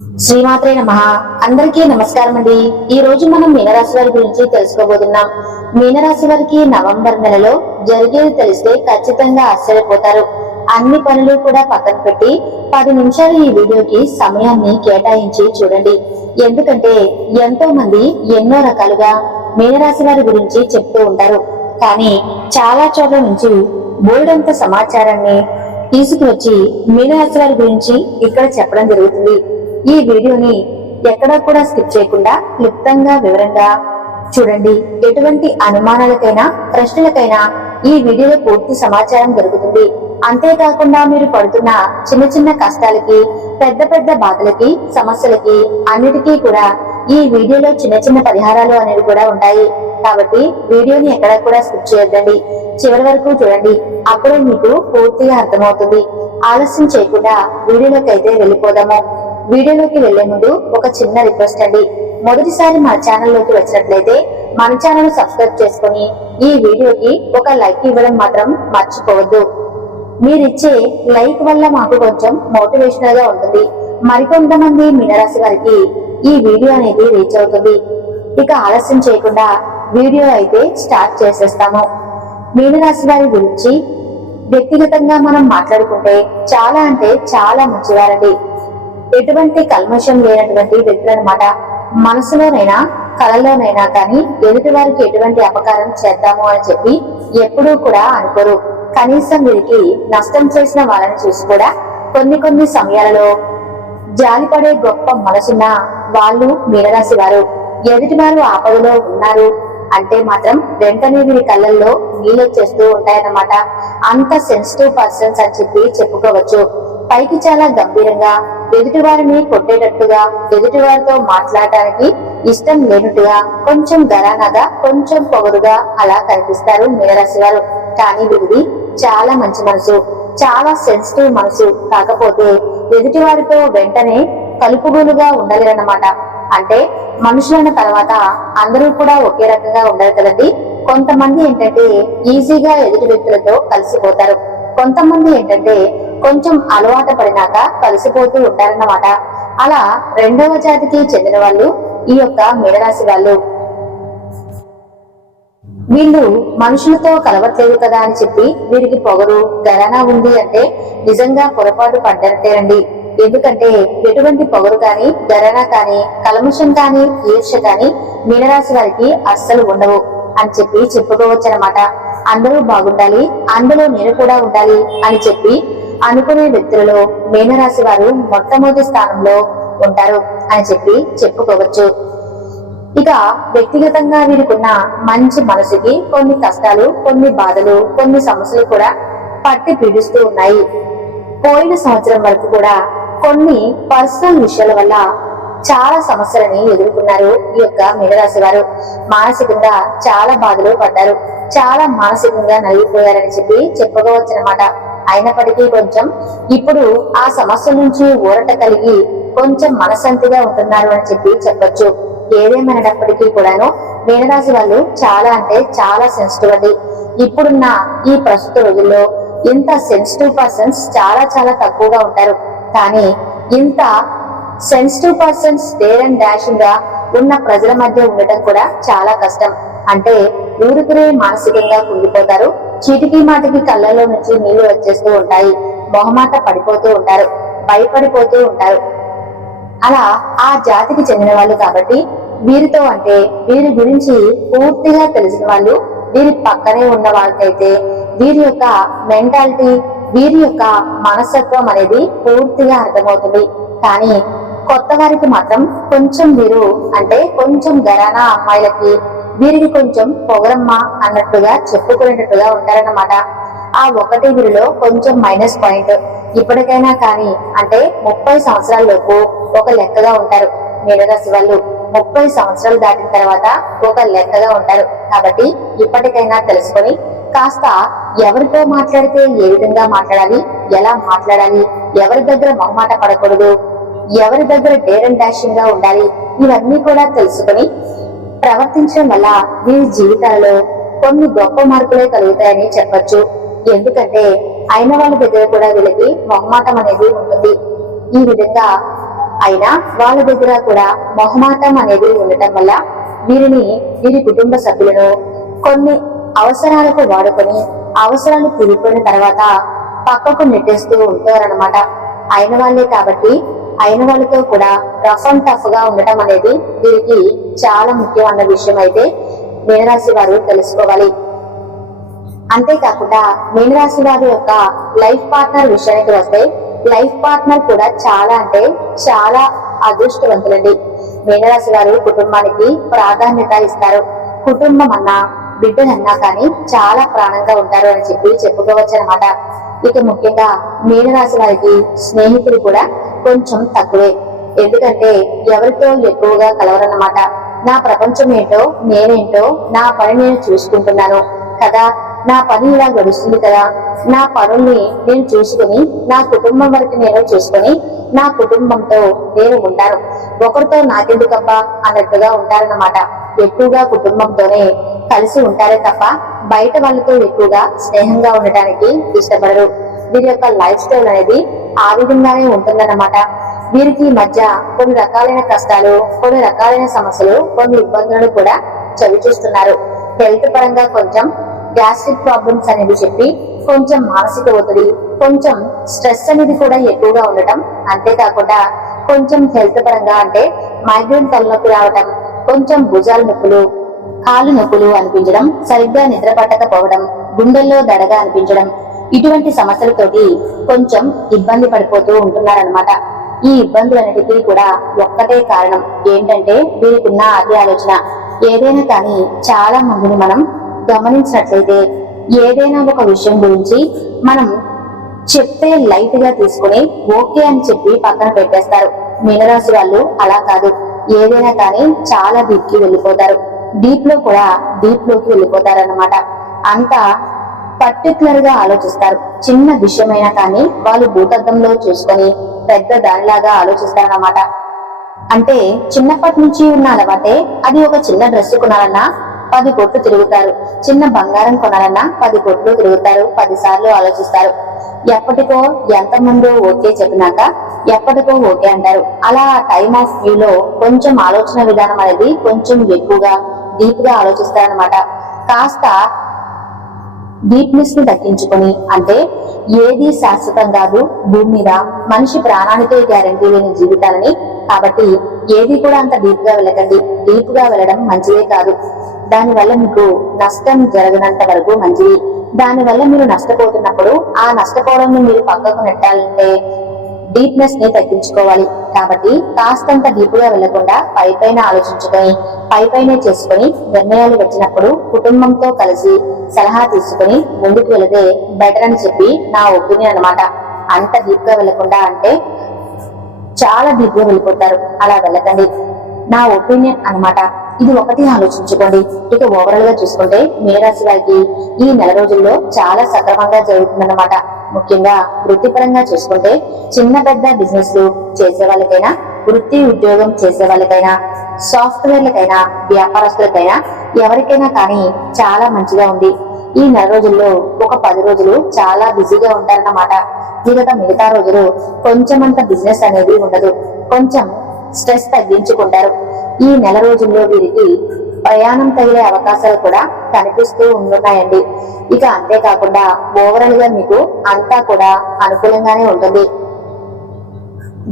శ్రీమాత్రే నమః. అందరికీ నమస్కారం అండి. ఈ రోజు మనం మీనరాశి వారి గురించి తెలుసుకోబోతున్నాం. మీనరాశి వారికి నవంబర్ నెలలో జరిగేది తెలిస్తే ఖచ్చితంగా ఆశ్చర్యపోతారు. అన్ని పనులు కూడా పక్కన పెట్టి 10 నిమిషాలు ఈ వీడియోకి సమయాన్ని కేటాయించి చూడండి. ఎందుకంటే ఎంతో మంది ఎన్నో రకాలుగా మీనరాశి వారి గురించి చెప్తూ ఉంటారు. కానీ చాలా చోట్ల నుంచి బోల్డంత సమాచారాన్ని తీసుకువచ్చి మీనరాశి వారి గురించి ఇక్కడ చెప్పడం జరుగుతుంది. ఈ వీడియోని ఎక్కడా కూడా స్కిప్ చేయకుండా క్లుప్తంగా వివరంగా చూడండి. ఎటువంటి అనుమానాలకైనా ప్రశ్నలకైనా ఈ వీడియోలో పూర్తి సమాచారం దొరుకుతుంది. అంతేకాకుండా మీరు పడుతున్న చిన్న చిన్న కష్టాలకి, పెద్ద పెద్ద బాధలకి, సమస్యలకి అన్నిటికీ కూడా ఈ వీడియోలో చిన్న చిన్న పరిహారాలు అనేవి కూడా ఉంటాయి. కాబట్టి వీడియోని ఎక్కడా కూడా స్కిప్ చేయొద్దండి, చివరి వరకు చూడండి. అప్పుడే మీకు పూర్తిగా అర్థమవుతుంది. ఆలస్యం చేయకుండా వీడియోలోకి అయితే వెళ్ళిపోదాము. వీడియోలోకి వెళ్లే ముందు ఒక చిన్న రిక్వెస్ట్ అండి. మొదటిసారి మన ఛానల్లోకి వచ్చినట్లయితే మన ఛానల్ సబ్స్క్రైబ్ చేసుకుని ఈ వీడియోకి ఒక లైక్ ఇవ్వడం మాత్రం మర్చిపోవద్దు. మీరిచ్చే లైక్ వల్ల మాకు కొంచెం మోటివేషనల్ గా ఉంటుంది. మరికొంతమంది మీనరాశి వారికి ఈ వీడియో అనేది రీచ్ అవుతుంది. ఇక ఆలస్యం చేయకుండా వీడియో అయితే స్టార్ట్ చేసేస్తాము. మీనరాశి వారి గురించి వ్యక్తిగతంగా మనం మాట్లాడుకుంటే చాలా అంటే చాలా మంచివారండి. ఎటువంటి కల్మషం లేనటువంటి వ్యక్తులు అనమాట. మనసులోనైనా కళలోనైనా కానీ ఎదుటి వారికి ఎటువంటి అపకారం చేద్దాము అని చెప్పి ఎప్పుడూ కూడా అనుకోరు. కనీసం వీరికి నష్టం చేసిన వాళ్ళని చూసి కూడా కొన్ని సమయాలలో జాలిపడే గొప్ప మనసున్న వాళ్ళు మీనరాశి వారు. ఎదుటి వారు ఆపదలో ఉన్నారు అంటే మాత్రం వెంటనే వీరి కళ్ళల్లో నీళ్ళొచ్చేస్తూ ఉంటాయన్నమాట. అంత సెన్సిటివ్ పర్సన్స్ అని చెప్పి చెప్పుకోవచ్చు. పైకి చాలా గంభీరంగా, ఎదుటి వారిని కొట్టేటట్టుగా, ఎదుటి వారితో మాట్లాడటానికి ఇష్టం లేనట్టుగా, కొంచెం గరానాగా, కొంచెం పొగరుగా అలా కనిపిస్తారు మీనరాశి వారు. కానీ వీరిది చాలా మంచి మనసు, చాలా సెన్సిటివ్ మనసు. కాకపోతే ఎదుటి వారితో వెంటనే కలుపుగోలుగా ఉండలేరన్నమాట. అంటే మనుషులన్న తర్వాత అందరూ కూడా ఒకే రకంగా ఉండరు కదండి. కొంతమంది ఏంటంటే ఈజీగా ఎదుటి వ్యక్తులతో కలిసిపోతారు. కొంతమంది ఏంటంటే కొంచెం అలవాటు పడినాక కలిసిపోతూ ఉంటారన్నమాట. అలా రెండవ జాతికి చెందిన వాళ్ళు ఈ యొక్క మీనరాశి వాళ్ళు. వీళ్ళు మనుషులతో కలవట్లేదు కదా అని చెప్పి వీరికి పొగరు గరానా ఉంది అంటే నిజంగా పొరపాటు పడ్డట్టేనండి. ఎందుకంటే ఎటువంటి పొగరు కానీ, గరానా కానీ, కల్మషం కానీ, ఈర్ష్య కానీ మీనరాశి వారికి అస్సలు ఉండవు అని చెప్పి చెప్పుకోవచ్చు అనమాట. అందరూ బాగుండాలి, అందులో నేను కూడా ఉండాలి అని చెప్పి అనుకునే వ్యక్తులలో మీనరాశి వారు మొట్టమొదటి స్థానంలో ఉంటారు అని చెప్పి చెప్పుకోవచ్చు. ఇక వ్యక్తిగతంగా వీరికున్న మంచి మనసుకి కొన్ని కష్టాలు, కొన్ని బాధలు, కొన్ని సమస్యలు కూడా పట్టి పీడిస్తూ ఉన్నాయి. పోయిన సంవత్సరం వరకు కూడా కొన్ని పర్సనల్ విషయాల వల్ల చాలా సమస్యలని ఎదుర్కొన్నారు ఈ యొక్క మీనరాశి వారు. మానసికంగా చాలా బాధలు పడ్డారు, చాలా మానసికంగా నలిగిపోయారని చెప్పి చెప్పుకోవచ్చు అనమాట. అయినప్పటికీ కొంచెం ఇప్పుడు ఆ సమస్య నుంచి ఊరట కలిగి కొంచెం మనశాంతిగా ఉంటున్నారు అని చెప్పి చెప్పొచ్చు. ఏదేమైనప్పటికీ కూడాను మీనరాశి వాళ్ళు చాలా అంటే చాలా సెన్సిటివ్ అండి. ఇప్పుడున్న ఈ ప్రస్తుత రోజుల్లో ఇంత సెన్సిటివ్ పర్సన్స్ చాలా చాలా తక్కువగా ఉంటారు. కానీ ఇంత sensitive persons dare and dashing గా ఉన్న ప్రజల మధ్య ఉండటం కూడా చాలా కష్టం. అంటే ఊరికరే మానసికంగా కుంగిపోతారు. చీటికి మాటికి కళ్ళల్లో నుంచి నీళ్లు వచ్చేస్తూ ఉంటాయి. మొహమాట పడిపోతూ ఉంటారు, భయపడిపోతూ ఉంటారు. అలా ఆ జాతికి చెందిన వాళ్ళు కాబట్టి వీరితో అంటే వీరి గురించి పూర్తిగా తెలిసిన వాళ్ళు, వీరి పక్కనే ఉన్న వాళ్ళకైతే వీరి యొక్క మెంటాలిటీ, వీరి యొక్క మనస్తత్వం అనేది పూర్తిగా అర్థమవుతుంది. కానీ కొత్త వారికి మాత్రం కొంచెం వీరు అంటే కొంచెం గరానా అమ్మాయిలకి వీరికి కొంచెం పొగరమ్మ అన్నట్టుగా చెప్పుకునేటట్టుగా ఉంటారన్నమాట. ఆ ఒకటి వీరిలో కొంచెం మైనస్ పాయింట్. ఇప్పటికైనా కానీ అంటే 30 సంవత్సరాల్లోపు ఒక లెక్కగా ఉంటారు మీనరాశి వాళ్ళు. 30 సంవత్సరాలు దాటిన తర్వాత ఒక లెక్కగా ఉంటారు. కాబట్టి ఇప్పటికైనా తెలుసుకొని కాస్త ఎవరితో మాట్లాడితే ఏ విధంగా మాట్లాడాలి, ఎలా మాట్లాడాలి, ఎవరి దగ్గర మొహమాట పడకూడదు, ఎవరి దగ్గర డేర్ అండ్ డాషింగ్ గా ఉండాలి, ఇవన్నీ కూడా తెలుసుకొని ప్రవర్తించడం వల్ల వీరి జీవితాలలో కొన్ని గొప్ప మార్పులే కలుగుతాయని చెప్పొచ్చు. ఎందుకంటే అయిన వాళ్ళ దగ్గర కూడా వీళ్ళకి మొహమాటం అనేది ఉంటుంది. ఈ విధంగా అయినా వాళ్ళ దగ్గర కూడా మొహమాటం అనేది ఉండటం వల్ల వీరి కుటుంబ సభ్యులను కొన్ని అవసరాలకు వాడుకొని అవసరాలు తీరిపోయిన తర్వాత పక్కకు నెట్టేస్తూ ఉంటారనమాట. అయిన వాళ్ళే కాబట్టి అయిన వాళ్ళతో కూడా రఫ్ అండ్ టఫ్ గా ఉండటం అనేది వీరికి చాలా ముఖ్యమైన విషయం అయితే మీనరాశి వారు తెలుసుకోవాలి. అంతేకాకుండా మీనరాశి వారి యొక్క లైఫ్ పార్ట్నర్ విషయానికి వస్తే లైఫ్ పార్ట్నర్ కూడా చాలా అంటే చాలా అదృష్టవంతులండి. మీనరాశి వారు కుటుంబానికి ప్రాధాన్యత ఇస్తారు. కుటుంబం అన్నా బిడ్డలన్నా కానీ చాలా ప్రాణంగా ఉంటారు అని చెప్పుకోవచ్చు అనమాట. ఇక ముఖ్యంగా మీనరాశి వారికి స్నేహితులు కూడా కొంచెం తక్కువే. ఎందుకంటే ఎవరితో ఎక్కువగా కలవరన్నమాట. నా ప్రపంచం ఏంటో నేనేంటో నా పని నేను చూసుకుంటున్నాను కదా, నా పని ఇలా గడుస్తుంది కదా, నా పనుల్ని నేను చూసుకుని నా కుటుంబం వరకు నేను చూసుకుని నా కుటుంబంతో నేను ఉంటాను, ఒకరితో నాకెందుకబ్బా అన్నట్టుగా ఉంటారన్నమాట. ఎక్కువగా కుటుంబంతోనే కలిసి ఉంటారే తప్ప బయట వాళ్ళతో ఎక్కువగా స్నేహంగా ఉండటానికి ఇష్టపడరు. వీరి యొక్క లైఫ్ స్టైల్ అనేది ఆ విధంగానే ఉంటుందన్నమాట. వీరికి మధ్య కొన్ని రకాలైన కష్టాలు, కొన్ని రకాలైన సమస్యలు, కొన్ని ఇబ్బందులను కూడా చవి చూస్తున్నారు. హెల్త్ పరంగా కొంచెం గ్యాస్ట్రిక్ ప్రాబ్లమ్స్ అనేది చెప్పి కొంచెం మానసిక ఒత్తిడి, కొంచెం స్ట్రెస్ అనేది కూడా ఎక్కువగా ఉండటం, అంతేకాకుండా కొంచెం హెల్త్ పరంగా అంటే మైగ్రేన్ తలనొప్పి రావటం, కొంచెం భుజాల నొప్పులు, కాళ్ళు నొప్పులు అనిపించడం, సరిగ్గా నిద్ర పట్టకపోవడం, గుండెల్లో దడగా అనిపించడం, ఇటువంటి సమస్యలతోటి కొంచెం ఇబ్బంది పడిపోతూ ఉంటున్నారనమాట. ఈ ఇబ్బందులన్నిటికీ కూడా ఒక్కటే కారణం ఏంటంటే వీరికున్న అదే ఆలోచన. ఏదైనా కానీ చాలా మందిని మనం గమనించినట్లయితే ఏదైనా ఒక విషయం గురించి మనం చెప్తే లైట్ గా తీసుకుని ఓకే అని చెప్పి పక్కన పెట్టేస్తారు. మీనరాశి వాళ్ళు అలా కాదు. ఏదైనా కానీ చాలా డీప్ కి వెళ్ళిపోతారు. డీప్ లోకి వెళ్ళిపోతారు అన్నమాట. అంత పర్టికులర్ గా ఆలోచిస్తారు. చిన్న విషయమైనా కానీ వాళ్ళు భూతద్దంలో చూసుకొని పెద్ద దానిలాగా ఆలోచిస్తారన్నమాట. అంటే చిన్నప్పటి నుంచి ఉన్న అలవాటే. అది ఒక చిన్న డ్రెస్ కొనాలన్నా 10 కోట్లు తిరుగుతారు, చిన్న బంగారం కొనాలన్నా 10 కోట్లు తిరుగుతారు, 10 సార్లు ఆలోచిస్తారు. ఎప్పటికో ఎంతమందో ఓకే చెప్పినాక ఎప్పటికో ఓకే అంటారు. అలా టైమ్ ఆఫ్ వ్యూలో కొంచెం ఆలోచన విధానం అనేది కొంచెం ఎక్కువగా డీప్ గా ఆలోచిస్తారనమాట. కాస్త డీప్నెస్ ని దక్కించుకొని, అంటే ఏది శాశ్వతం కాదు భూమి మీద, మనిషి ప్రాణానికే గ్యారంటీ లేని జీవితాలని, కాబట్టి ఏది కూడా అంత డీప్ గా వెళ్ళకండి. డీప్ గా వెళ్ళడం మంచిదే కాదు. దానివల్ల మీకు నష్టం జరగనంత వరకు మంచిది. దానివల్ల మీరు నష్టపోతున్నప్పుడు ఆ నష్టపోవడం మీరు పక్కకు నెట్టాలంటే డీప్నెస్ ని తగ్గించుకోవాలి. కాబట్టి కాస్తంత డీప్ గా వెళ్లకుండా పైపైన ఆలోచించుకొని పైపైనే చేసుకుని నిర్ణయాలు వచ్చినప్పుడు కుటుంబంతో కలిసి సలహా తీసుకుని ముందుకు వెళితే బెటర్ అని చెప్పి నా ఒపీనియన్ అనమాట. అంత డీప్ గా వెళ్లకుండా అంటే చాలా డీప్ గా వెళ్ళిపోతారు. అలా వెళ్ళకండి, నా ఒపీనియన్ అనమాట. ఇది ఒకటి ఆలోచించుకోండి. ఇక ఓవరాల్ గా చూసుకుంటే మీనరాశి వారికి ఈ నెల రోజుల్లో చాలా సక్రమంగా జరుగుతుందన్నమాట. ముఖ్యంగా వృత్తిపరంగా చూసుకుంటే చిన్న పెద్ద బిజినెస్ చేసే వాళ్ళకైనా, వృత్తి ఉద్యోగం చేసే వాళ్ళకైనా, సాఫ్ట్వేర్లకైనా, వ్యాపారస్తులకైనా, ఎవరికైనా కానీ చాలా మంచిగా ఉంది. ఈ నెల రోజుల్లో ఒక 10 రోజులు చాలా బిజీగా ఉంటారన్నమాట. మిగతా రోజులు కొంచెమంత బిజినెస్ అనేది ఉండదు. కొంచెం స్ట్రెస్ తగ్గించుకుంటారు. ఈ నెల రోజుల్లో వీరికి ప్రయాణం తగిలే అవకాశాలు కూడా కనిపిస్తూ ఉంటున్నాయండి. ఇక అంతేకాకుండా ఓవరాల్ గా మీకు అంతా కూడా అనుకూలంగానే ఉంటుంది.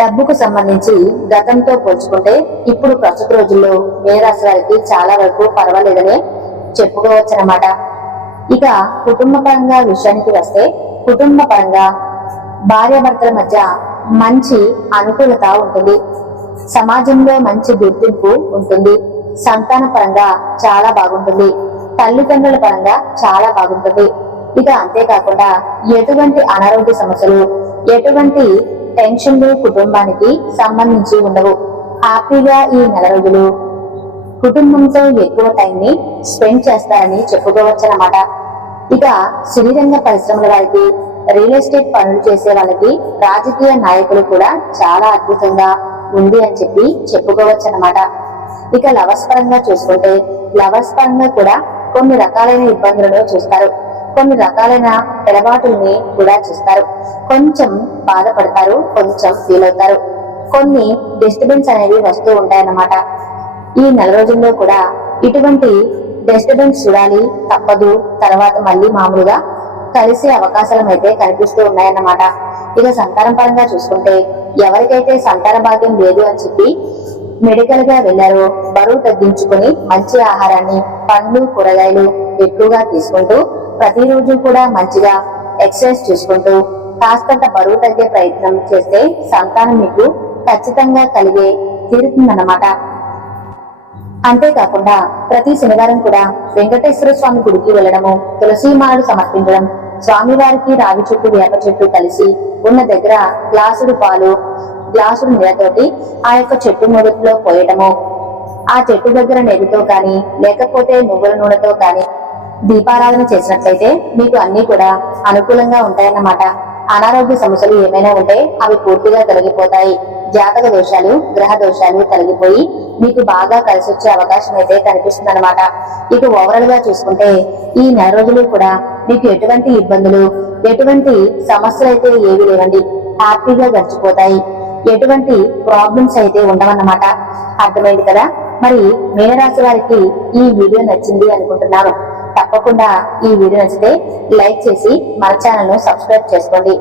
డబ్బుకు సంబంధించి గతంతో పోల్చుకుంటే ఇప్పుడు ప్రస్తుత రోజుల్లో మీనరాశి వారికి చాలా వరకు పర్వాలేదనే చెప్పుకోవచ్చు అన్నమాట. ఇక కుటుంబ పరంగా విషయానికి వస్తే కుటుంబ పరంగా భార్యాభర్తల మధ్య మంచి అనుకూలత ఉంటుంది. సమాజంలో మంచి గుర్తింపు ఉంటుంది. సంతాన పరంగా చాలా బాగుంటుంది. తల్లిదండ్రుల పరంగా చాలా బాగుంటుంది. ఇక అంతేకాకుండా ఎటువంటి అనారోగ్య సమస్యలు, ఎటువంటి టెన్షన్లు కుటుంబానికి సంబంధించి ఉండవు. హ్యాపీగా ఈ నెల రోజులు కుటుంబంతో ఎక్కువ టైం ని స్పెండ్ చేస్తారని చెప్పుకోవచ్చు అన్నమాట. ఇక సిరిరంగ పరిశ్రమల వారికి, రియల్ ఎస్టేట్ పనులు చేసే వాళ్ళకి, రాజకీయ నాయకులు కూడా చాలా అద్భుతంగా ఉంది అని చెప్పి చెప్పుకోవచ్చు అన్నమాట. ఇక లవర్స్ పరంగా చూసుకుంటే లవర్స్ పరంగా కూడా కొన్ని రకాలైన ఇబ్బందులను చూస్తారు. కొన్ని రకాలైన ఎడబాటుల్ని కూడా చూస్తారు. కొంచెం బాధపడతారు, కొంచెం ఫీల్ అవుతారు. కొన్ని డిస్టర్బెన్స్ అనేవి వస్తూ ఉంటాయన్నమాట. ఈ నెల రోజుల్లో కూడా ఇటువంటి డిస్టర్బెన్స్ చూడాలి, తప్పదు. తర్వాత మళ్ళీ మామూలుగా కలిసే అవకాశాలు అయితే కనిపిస్తూ ఉన్నాయన్నమాట. ఇక సంతానం పరంగా చూసుకుంటే ఎవరికైతే సంతాన భాగ్యం లేదు అని చెప్పి మెడికల్ గా వెళ్లారో బరువు తగ్గించుకొని మంచి ఆహారాన్ని, పండ్లు, కూరగాయలు ఎక్కువగా తీసుకుంటూ ప్రతిరోజు కూడా మంచిగా ఎక్సర్సైజ్ చేసుకుంటూ కాస్తంత బరువు తగ్గే ప్రయత్నం చేస్తే సంతానం మీకు ఖచ్చితంగా కలిగే తీరుతుందన్నమాట. అంతేకాకుండా ప్రతి శనివారం కూడా వెంకటేశ్వర స్వామి గుడికి వెళ్లడము, తులసి మాలలు సమర్పించడం, స్వామివారికి రావి చెట్టు, వేప చెట్టు కలిసి ఉన్న దగ్గర గ్లాసుడు పాలు, గ్లాసుడు నీళ్ళతోటి ఆ యొక్క చెట్టు మొదట్లో పోయటము, ఆ చెట్టు దగ్గర నెయ్యితో కానీ లేకపోతే నువ్వుల నూనెతో కానీ దీపారాధన చేసినట్లయితే మీకు అన్ని కూడా అనుకూలంగా ఉంటాయన్నమాట. అనారోగ్య సమస్యలు ఏమైనా ఉంటే అవి పూర్తిగా తొలగిపోతాయి. జాతక దోషాలు, గ్రహ దోషాలు తొలగిపోయి మీకు బాగా కలిసి వచ్చే అవకాశం అయితే కనిపిస్తుంది అనమాట. ఇక ఓవరాల్ గా చూసుకుంటే ఈ నెల రోజులు కూడా మీకు ఎటువంటి ఇబ్బందులు, ఎటువంటి సమస్యలు అయితే ఏవి లేవండి. హ్యాపీగా గడిచిపోతాయి. ఎటువంటి ప్రాబ్లమ్స్ అయితే ఉండవన్నమాట. అర్థమైంది కదా? మరి మీనరాశి వారికి ఈ వీడియో నచ్చింది అనుకుంటున్నాను. తప్పకుండా ఈ వీడియో నచ్చితే లైక్ చేసి మన ఛానల్ ను సబ్స్క్రైబ్ చేసుకోండి.